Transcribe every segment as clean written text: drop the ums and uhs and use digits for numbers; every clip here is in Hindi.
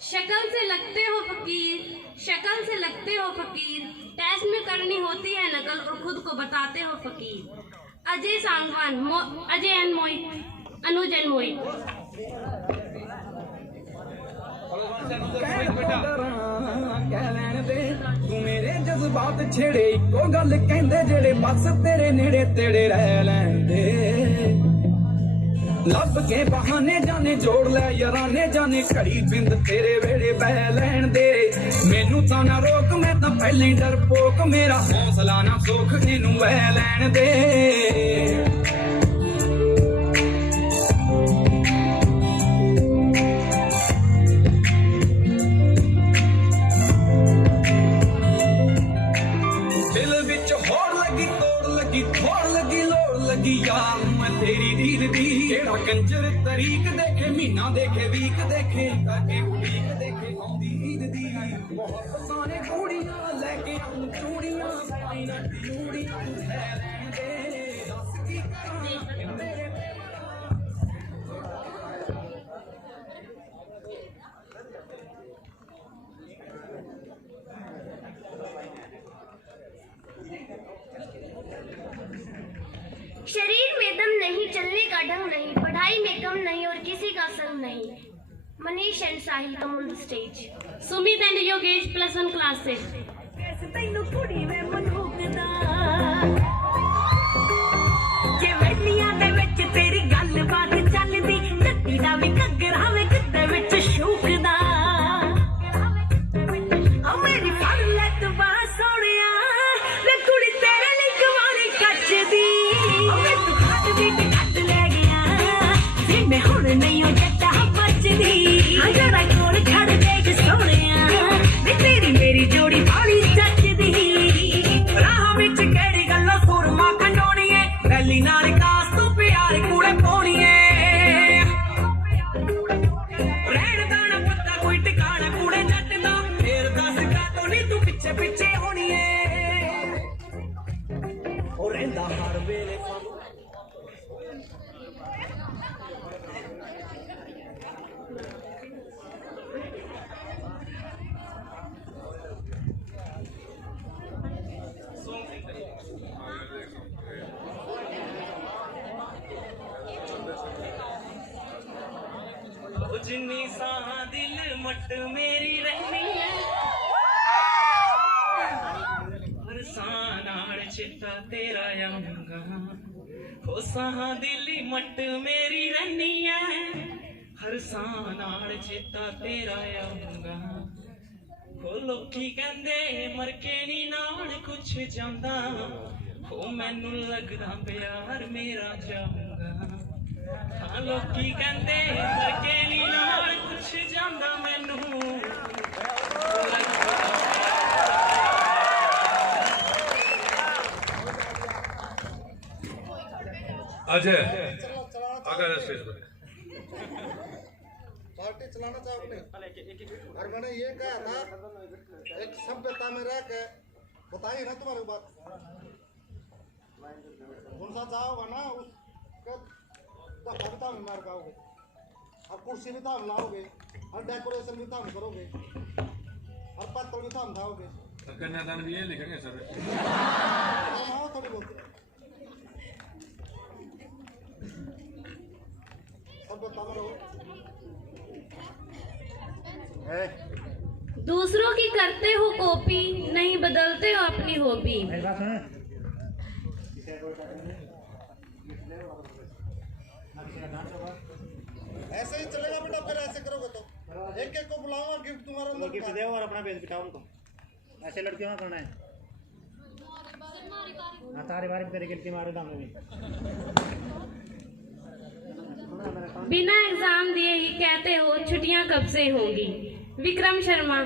शक्ल से लगते हो फकीर, शक्ल से लगते हो फकीर, टेस्ट में करनी होती है नकल और खुद को बताते हो फकीर। अजय सांगवान, अजय एन मोहित, अनुज एन मोहित। तू मेरे जज्बात छेड़े इको गल कहंदे जेड़े बस तेरे नेड़े तेड़े रह लैंदे। लब के बहाने जाने जोड़ लै याराने जाने घड़ी बिंद तेरे वेड़े बह लैन दे। मैनू तां ना रोक मैं तां पहले डरपोक, मेरा हौसला ना सोख इनू बह लैन दे। दिल विच होड़ लगी तोड़ लगी थोड़ लगी लोड़ लगी यार मैं तेरी रील दी। केड़ा कंजर तरीक देखे महीना देखे वीक देखे करके उड़ीक देखे आउंदी ईद दी। बहुत सारे कुड़ियां लेके आऊं चूड़ियां साई नटी चूड़ियां तू है लैन दे। दस की करां मेरे शरीर में दम नहीं, चलने का ढंग नहीं, पढ़ाई में कम नहीं और किसी का संग नहीं। Manish and Sahil come on the stage. Sumit and Yogesh +1 classes. तैनू कुड़ी में मन होकदा जे वेलियां दे विच तेरी गलबात चलदी, जट्टी दा भी घग्गरा वे किते विच शूकदा। ओ मेरी फड़ ले तू बड़ा सोहणिया वे कुड़ी तेरे लई कवारी कचदी। नहीं हो जट्टा बचदी जरा कोल खड़ देख सोहणिया वे तेरी मेरी जोड़ी बाली जचदी। राह विच केड़ी गल्लां सुरमा खंडोणीए रैली नाल कास तू प्यार कूड़े पाउणीए। रहण दा ना पत्ता कोई ठिकाना कूड़े जट दा, फेर दस कातों नी तू पिछे पिछे होणीए। ओ रहिंदा हर वेले जिन्नी सा दिल मट मेरी रहनी है, हर सानाड़ चिता तेरा आऊंगा। हो साहा दिल मट मेरी रहनी है, हर सानाड़ चिता तेरा आऊंगा। हो लोकी कहंदे मर के नी नाल कुछ जांदा, हो मैनू लगदा प्यार मेरा जाऊंगा। हाँ लोकी कहंदे मर के नी नाल कुछ जांदा, मैनू अजय आगे स्टेज पर पार्टी चलाना चाहोगे और मैंने ये कहा था एक सभ्यता में रह के बताइए ना तुम्हारी बात कौन सा चाहोगा ना उसका कविता में मार पाओगे और कुर्सी भी थाम लाओगे और डेकोरेशन भी थाम करोगे और पत्तल भी थाम खाओगे। कन्यादान भी ये लिखेंगे सर। थोड़ी बहुत दूसरों की करते हो कॉपी, नहीं बदलते हो अपनी हॉबी। ऐसे ही चलेगा बेटा, फिर ऐसे करोगे तो एक एक को बुलाऊंगा, गिफ्ट तुम्हारे अंदर गिफ्ट दे और अपना बेच बिठाओ उनको। ऐसे लड़कियों का करना है। हाँ तारी बारी तेरे गिफ्ट मारे दाम में बिना एग्जाम दिए ही कहते हो छुट्टियां कब से होंगी। विक्रम शर्मा,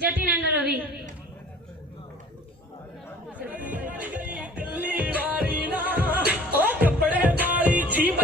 जतिन एंड रवि। कपड़े वाली जीप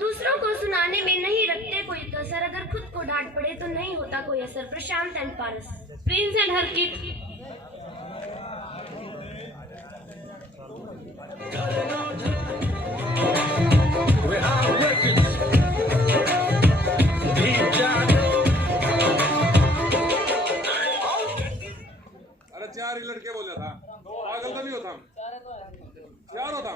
दूसरों को सुनाने में नहीं रखते कोई कसर, अगर खुद को डांट पड़े तो नहीं होता कोई असर। Prashant and Paras. Prince and Harkit. अरे 4 ही लड़के बोला था, पागल तो नहीं होता, 4 होता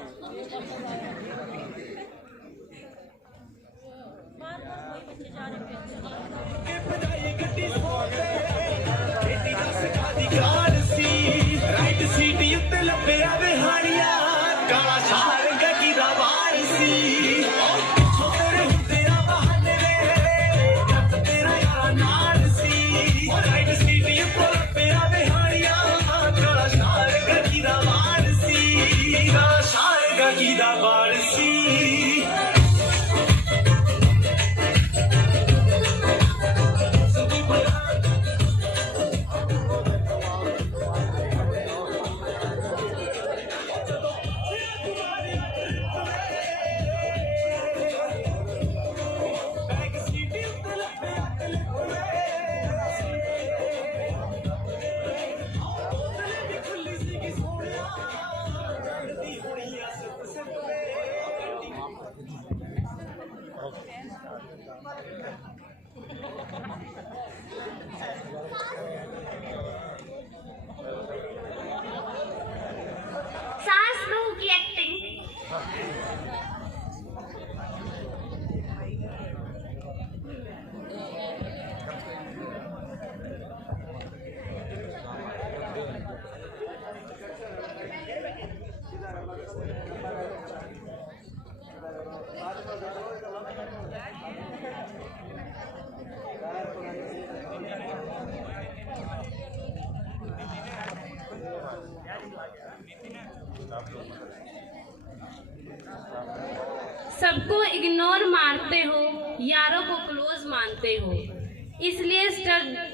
सास बहू की एक्टिंग। सबको इग्नोर मारते हो, यारों को क्लोज मानते हो, इसलिए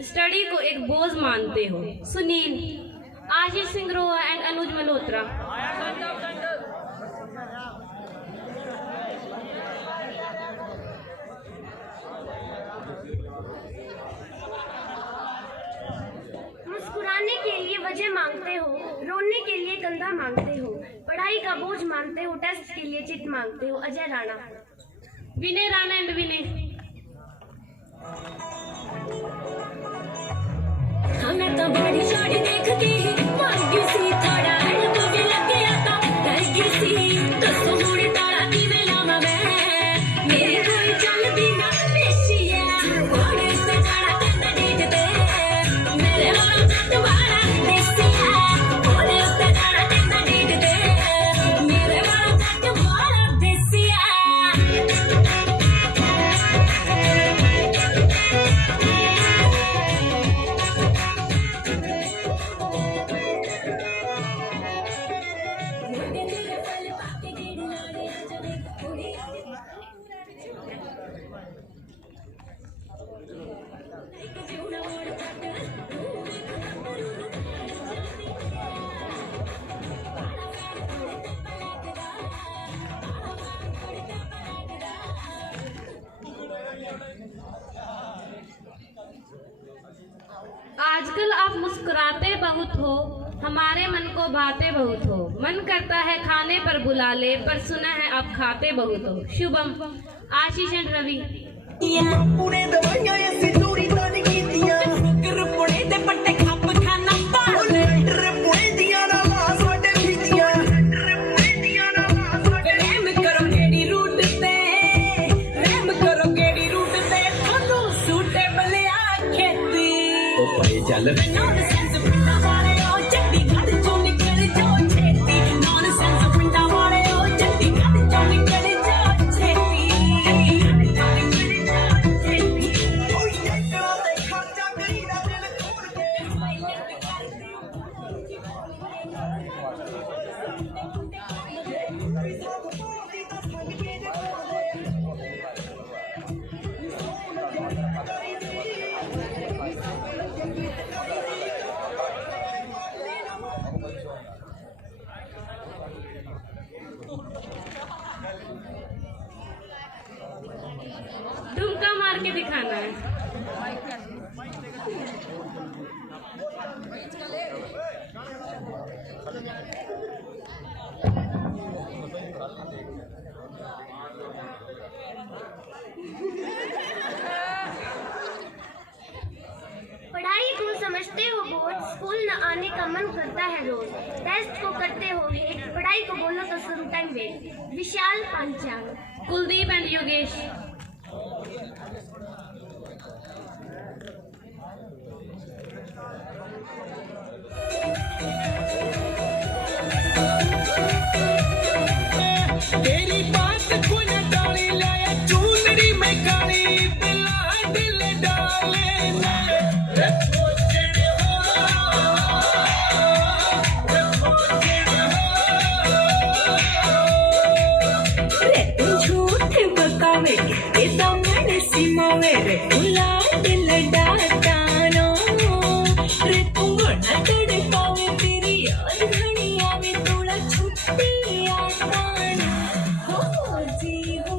स्टडी को एक बोझ मानते हो। सुनील। आशीष सिंह रोहा एंड अनुज मल्होत्रा। मुस्कुराने के लिए वजह मांगते हो, रोने के लिए कंधा मांगते हो, पढ़ाई का बोझ मानते हो, टेस्ट के लिए चिट मांगते हो। अजय राणा। विनय राणा एंड विनय। हमें तो बड़ी शादी देखती ही मांगी सी थोड़ा है तो भी लग गया था लगी सी तो सोहरे तारा की वेला में मेरी कोई चल भी ना पेशी है बड़े से जाना कहता देखते मेरे वाला तुम्हारा देसी है बड़े से जाना कहता देखते मेरे वाला तुम्हारा देसी है। आजकल आप मुस्कुराते बहुत हो, हमारे मन को भाते बहुत हो, मन करता है खाने पर बुला ले, पर सुना है आप खाते बहुत हो। शुभम। आशीष एंड रवि। पूरे दवाइयां ऐसी चोरी तानी कीतियां कर पुणे दे पट्टे खप खाना पाले रे पुणे दियां ना लास वटे फीतियां रे पुणे दियां ना लास वटे रहम करो गेड़ी रूट ते रहम करो गेड़ी रूट ते थानू सूटेबल आ खेती ओ भाई चल नॉनसेंस पिंडा वाले ओ चंडीगढ़ चों निकल जाओ छेती नॉनसेंस पिंडा वाले ओ चंडीगढ़ चों निकल जाओ छेती दिखाना है। पढ़ाई को समझते हो बोझ, स्कूल न आने का मन करता है रोज। टेस्ट को करते हो हेट, पढ़ाई को बोलो तो some time wait. Vishal Panchal. Kuldeep and Yogesh. तेरी बात को न डाली लाया चूनरी में काली बिला दिल डाले ना रे तू झूठ बकावे के दामन सीमावे रे उला दिल डाटानो रे तू न तड़पावे तेरी याद घड़ी आवे तोड़ा छुट्टी आताना हो जी हो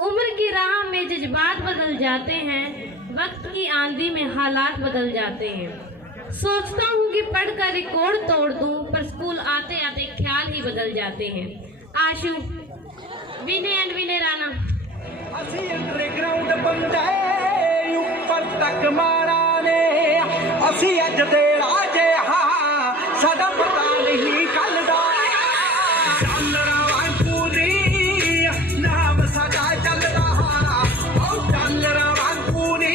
उम्र की राह में जज्बात बदल जाते हैं, वक्त की आंधी में हालात बदल जाते हैं। सोचता हूँ कि पढ़कर रिकॉर्ड तोड़ दूं, पर स्कूल आते आते ख्याल ही बदल जाते हैं। आशु। विनय एंड विनय राणा। ਅਸੀਂ ਅੰਡਰਗਰਾਉਂਡ ਬੰਦੇ ਉੱਪਰ ਤੱਕ ਮਾਰਾਂ ਨੇ ਅਸੀਂ ਅੱਜ ਦੇ ਰਾਜੇ ਹਾਂ ਸਾਡਾ ਪਤਾ ਨਹੀਂ ਕੱਲ ਦਾ ਡਾਲਰਾਂ ਵਾਂਗੂ ਨੀ ਨਾਮ ਸਾਡਾ ਚੱਲਦਾ ਉਹ ਡਾਲਰਾਂ ਵਾਂਗੂ ਨੀ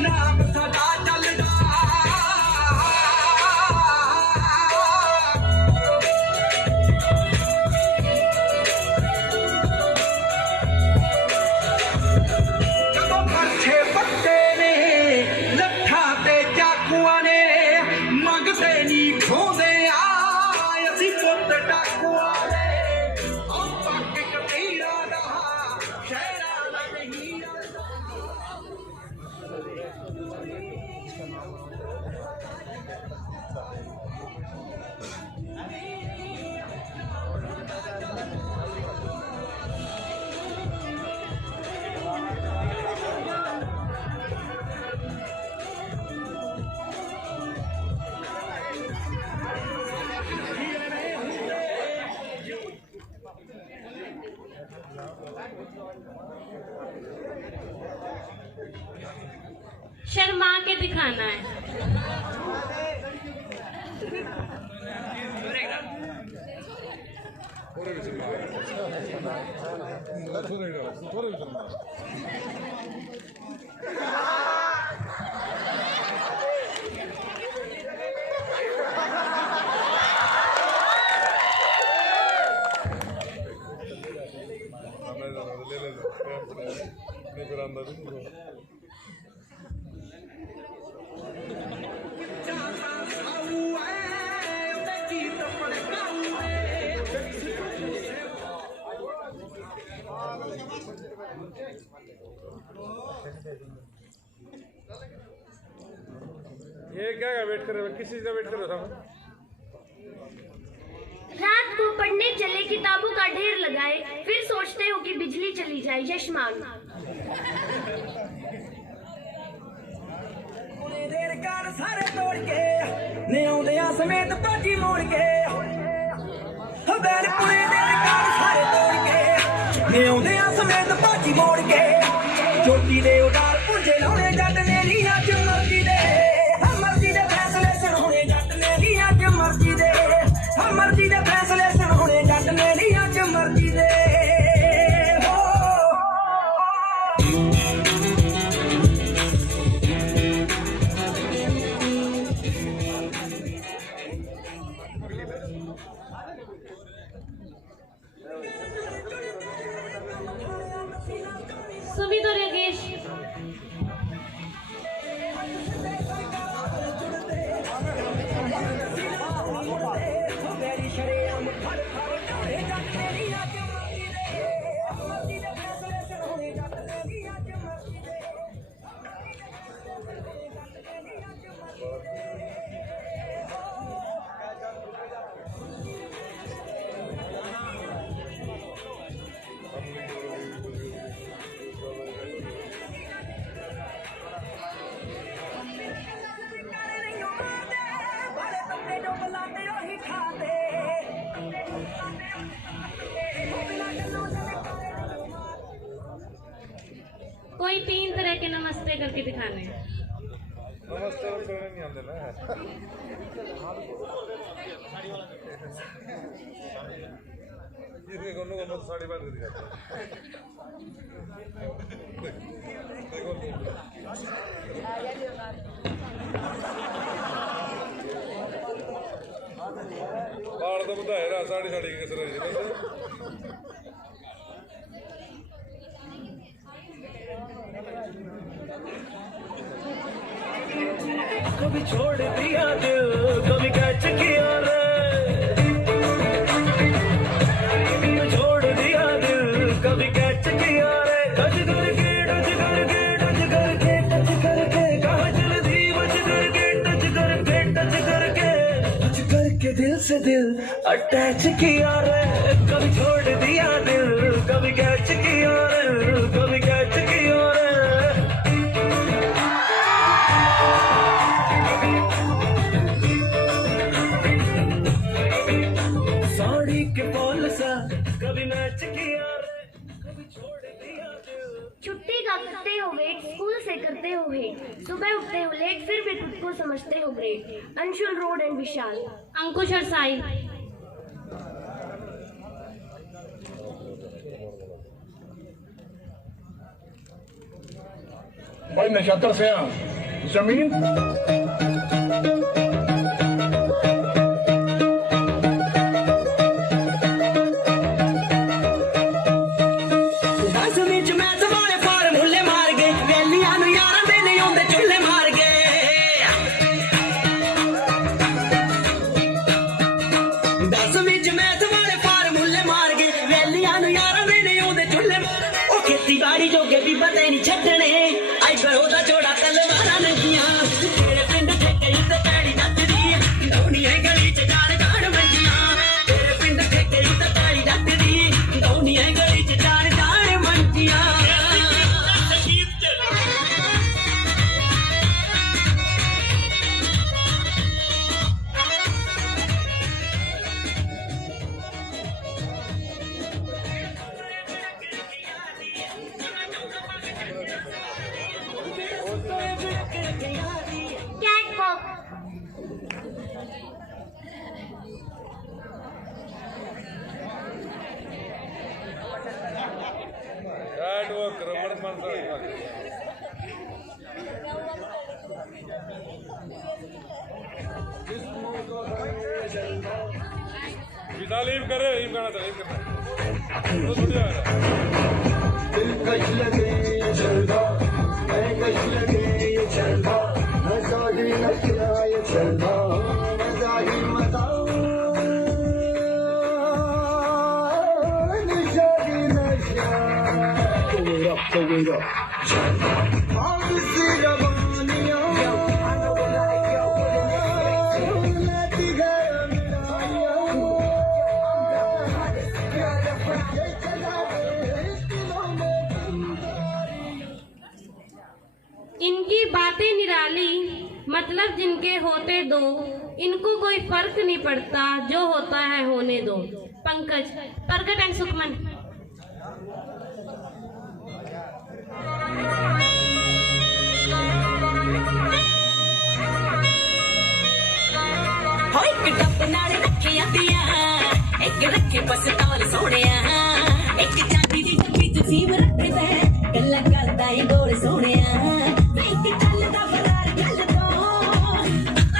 ਨਾਮ ਸਾਡਾ ਚੱਲਦਾ शर्मा के दिखाना है। ये क्या वेट कर रहे हो? किस चीज का वेट कर रहे हो? रात को पढ़ने चले, किताबों का ढेर लगाए, फिर सोचते हो कि बिजली चली जाए। यशमान। देर कार सारे तोड़ के ने आउंदियां समेत भाजी मोड़ के बैल पुरे देर कार सारे तोड़ के ने आउंदियां समेत भाजी मोड़ के चोटी दे उडार पुंजे लाने जट ने ली अज मर्जी दे मर्जी दे फैसले सुनाने जट ने ली अज मर्जी दे मर्जी दे फैसले सुनाने जट ने ली अज मर्जी दे सुमित और योगेश। रह के नमस्ते करके दिखाने हैं। नमस्ते करने नहीं आते ना। ये दोनों को मत साड़ी बांध के दिखाते बाढ़ तो बताए रहा साड़ी साड़ी की कसर है। कभी छोड़ दिया दिल, कभी कैच किया रे, छोड़ दिया दिल, कभी कैच किया रे, टच करके टच करके टच करके टच करके, कहाँ चल दी बच करके टच करके टच करके टच करके दिल से दिल अटैच किया रे, कभी छोड़ दिया दिल, कभी कैच किया रे, कभी कैच किया रे। छुट्टी का करते हो वेट, स्कूल से करते हो हेट, सुबह उठते हो लेट फिर भी खुद को समझते हो ग्रेट। अंशुल, रोड एंड विशाल। अंकुश और साई। भाई नक्षत्र से जमीन खेतीबाड़ी जोगे भी पते नहीं छड़ने आई करो दा जोड़ा तलवारा नंगियां तेरे पिंड ठेके ते पैड़ी नचदी दौनी है गली च जान जान मंजियां तेरे पिंड ठेके ते पैड़ी नचदी दौनी है गली च जान जान मंजियां। कैटवॉक रबड़ मानसा तालीम करे इन गाना तालीम करना तो थोड़ी आ रहा कश लगे ये चलता, मैं कश लगे ये चलता, मजा ही नशा ये चलता, मजा ही मजा, नशा ही नशा, पूरा आग सी रवानियां लेती है मिठाइयां इनकी बातें निराली, मतलब जिनके होते दो, इनको कोई फर्क नहीं पड़ता, जो होता है होने दो। पंकज, प्रगट एंड सुखमन। एक टप नाले रखे दिया, एक रखे बस तौल सोनिया, एक चाबी दी डब्बी च सीम रखदा, गल्ला करदा ही गोल सोनिया।